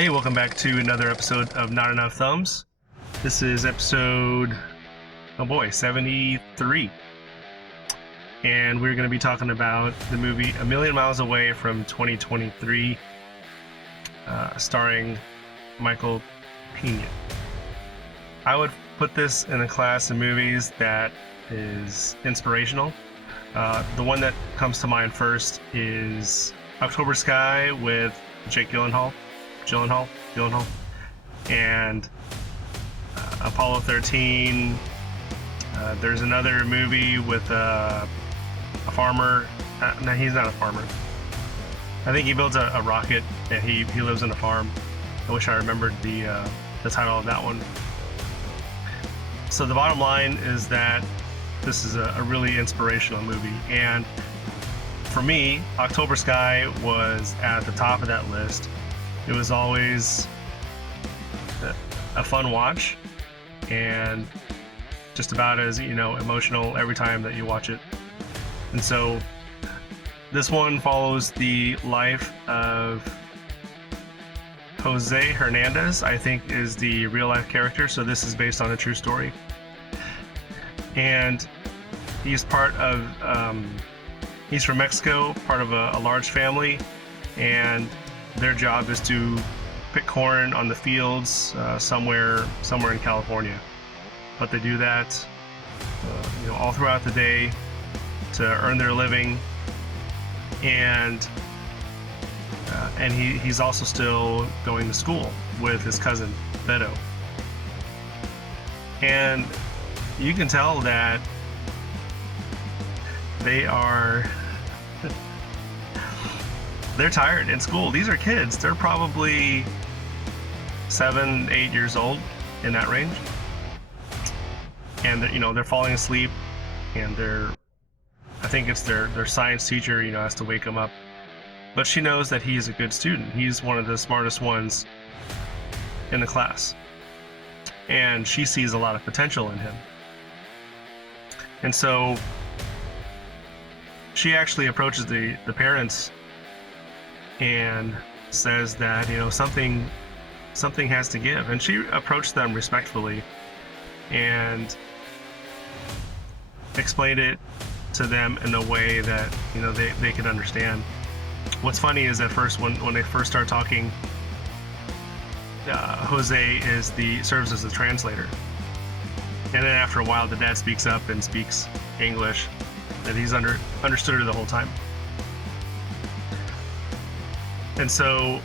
Hey, welcome back to another episode of Not Enough Thumbs. This is episode, 73. And we're going to be talking about the movie A Million Miles Away from 2023, starring Michael Pena. I would put this in a class of movies that is inspirational. The one that comes to mind first is October Sky with Jake Gyllenhaal, and Apollo 13. There's another movie with a farmer. No, he's not a farmer. I think he builds a rocket and he lives on a farm. I wish I remembered the title of that one. So the bottom line is that this is a really inspirational movie, and for me, October Sky was at the top of that list. It was always a fun watch, and just about as emotional every time that you watch it. And so this one follows the life of Jose Hernandez, I think is the real life character. So this is based on a true story, and he's part of he's from Mexico, part of a large family, and their job is to pick corn on the fields somewhere in California. But they do that all throughout the day to earn their living, and he's also still going to school with his cousin Beto. And you can tell that they're tired in school. These are kids. They're probably 7, 8 years old, in that range. And they're falling asleep, and I think it's their science teacher, has to wake them up. But she knows that he's a good student. He's one of the smartest ones in the class. And she sees a lot of potential in him. And so she actually approaches the parents and says that something has to give, and she approached them respectfully and explained it to them in a way that they could understand. What's funny is at first when they first start talking, Jose serves as the translator, and then after a while the dad speaks up and speaks English, that he's understood her the whole time. And so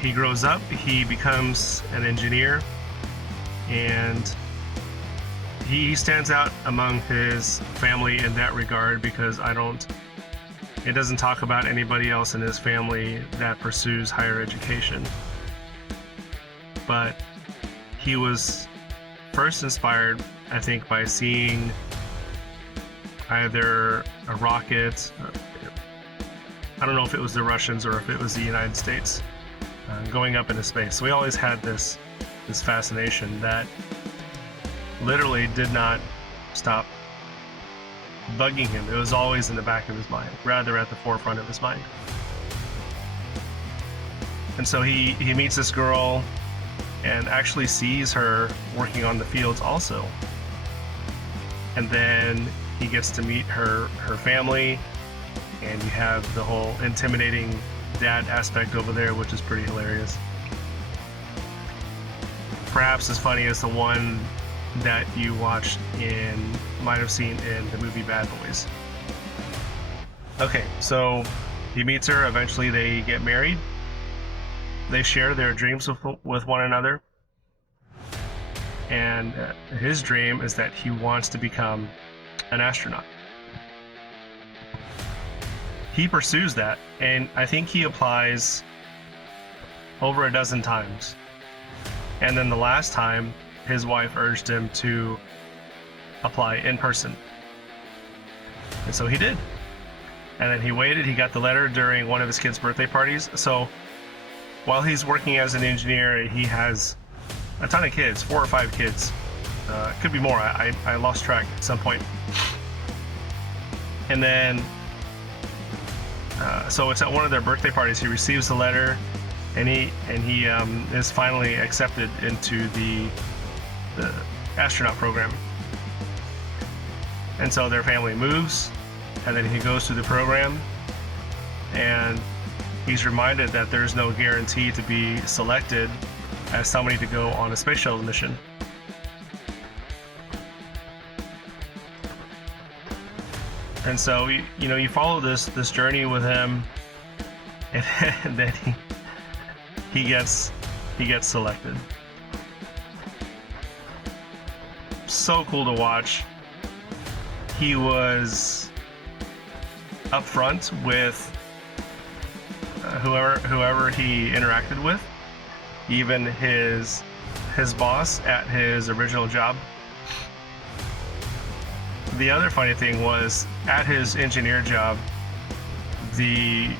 he grows up, he becomes an engineer, and he stands out among his family in that regard, because it doesn't talk about anybody else in his family that pursues higher education. But he was first inspired, I think, by seeing either a rocket, I don't know if it was the Russians or if it was the United States, going up into space. So he always had this fascination that literally did not stop bugging him. It was always in the back of his mind, rather at the forefront of his mind. And so he meets this girl and actually sees her working on the fields also. And then he gets to meet her family, and you have the whole intimidating dad aspect over there, which is pretty hilarious. Perhaps as funny as the one that you might have seen in the movie Bad Boys. Okay, so he meets her, eventually they get married. They share their dreams with one another. And his dream is that he wants to become an astronaut. He pursues that, and I think he applies over a dozen times. And then the last time, his wife urged him to apply in person. And so he did. And then he waited. He got the letter during one of his kids' birthday parties. So while he's working as an engineer, he has a ton of kids, 4 or 5 kids. Could be more. I lost track at some point. And then so it's at one of their birthday parties. He receives the letter, and he is finally accepted into the astronaut program. And so their family moves, and then he goes through the program, and he's reminded that there's no guarantee to be selected as somebody to go on a space shuttle mission. And so you follow this journey with him, and then he gets selected. So cool to watch. He was upfront with whoever he interacted with, even his boss at his original job. The other funny thing was, at his engineer job, the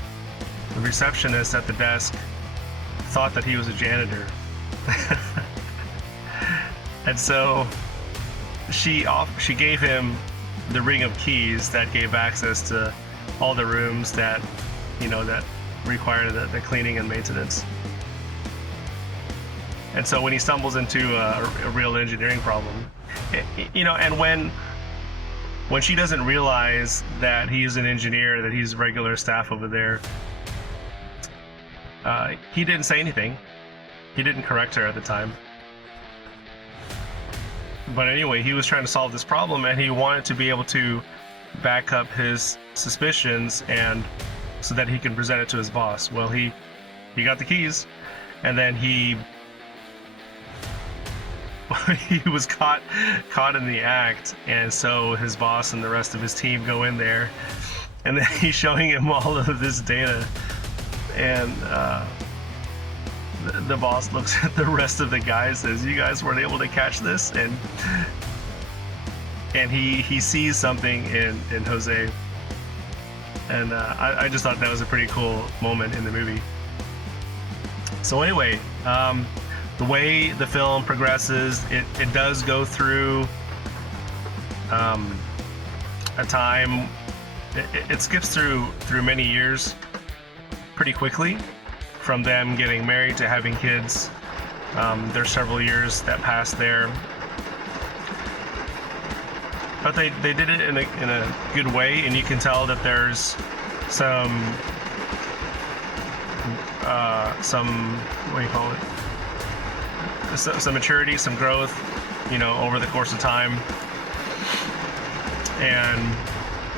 receptionist at the desk thought that he was a janitor. And so she gave him the ring of keys that gave access to all the rooms that that require the cleaning and maintenance. And so when he stumbles into a real engineering problem, and when she doesn't realize that he's an engineer, that he's regular staff over there, he didn't say anything. He didn't correct her at the time. But anyway, he was trying to solve this problem, and he wanted to be able to back up his suspicions, and so that he can present it to his boss. Well, he got the keys, and then he was caught in the act, and so his boss and the rest of his team go in there, and then he's showing him all of this data, and the boss looks at the rest of the guys, says, "You guys weren't able to catch this," and he sees something in Jose, and I just thought that was a pretty cool moment in the movie. So anyway, the way the film progresses, it does go through a time. It skips through many years pretty quickly, from them getting married to having kids. There's several years that pass there, but they did it in a good way, and you can tell that there's some what do you call it? Some maturity, some growth, over the course of time. And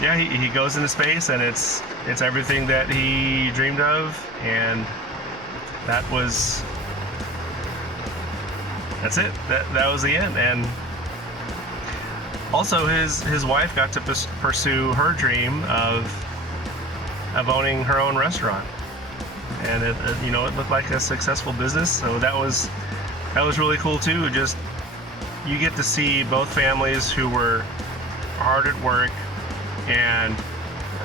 yeah, he goes into space, and it's everything that he dreamed of, and that's it. That was the end. And also his wife got to pursue her dream of owning her own restaurant, and it looked like a successful business. So that was really cool too. Just, you get to see both families who were hard at work, and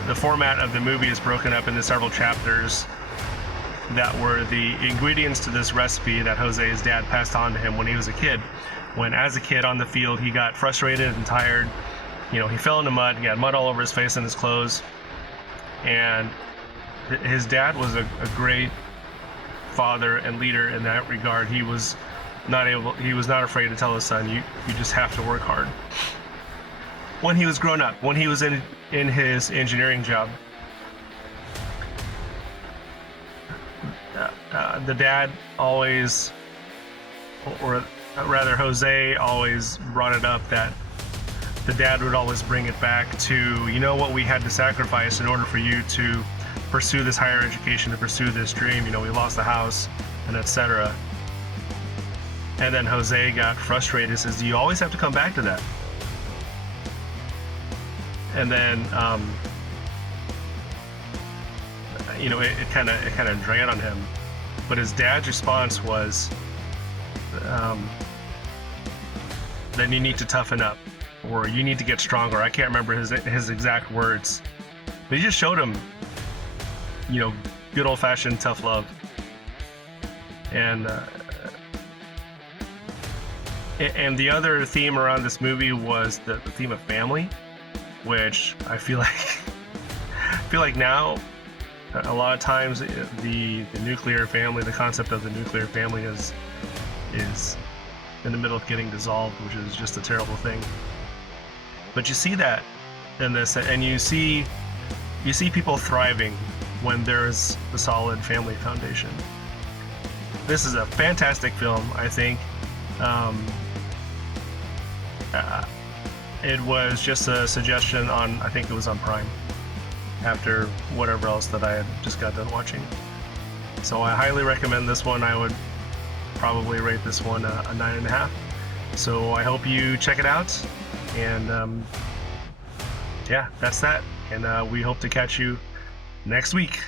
the format of the movie is broken up into several chapters that were the ingredients to this recipe that Jose's dad passed on to him when he was a kid. When, as a kid on the field, he got frustrated and tired. He fell in the mud, he had mud all over his face and his clothes, and his dad was a great father and leader in that regard. He was not afraid to tell his son, you just have to work hard. When he was grown up, when he was in his engineering job, the dad always, or rather Jose always brought it up, that the dad would always bring it back to, what we had to sacrifice in order for you to pursue this higher education, to pursue this dream. We lost the house, and etc. And then Jose got frustrated, says, "Do you always have to come back to that?" And then it kind of drained on him. But his dad's response was, then you need to toughen up, or you need to get stronger. I can't remember his exact words, but he just showed him, good old-fashioned tough love. And the other theme around this movie was the theme of family, which I feel like now A lot of times, the nuclear family, the concept of the nuclear family is in the middle of getting dissolved, which is just a terrible thing. But you see that in this, and you see people thriving when there's a solid family foundation. This is a fantastic film, I think. It was just a suggestion on, I think it was on Prime, after whatever else that I had just got done watching. So I highly recommend this one. I would probably rate this one a 9.5. So I hope you check it out. And yeah, that's that. And we hope to catch you next week.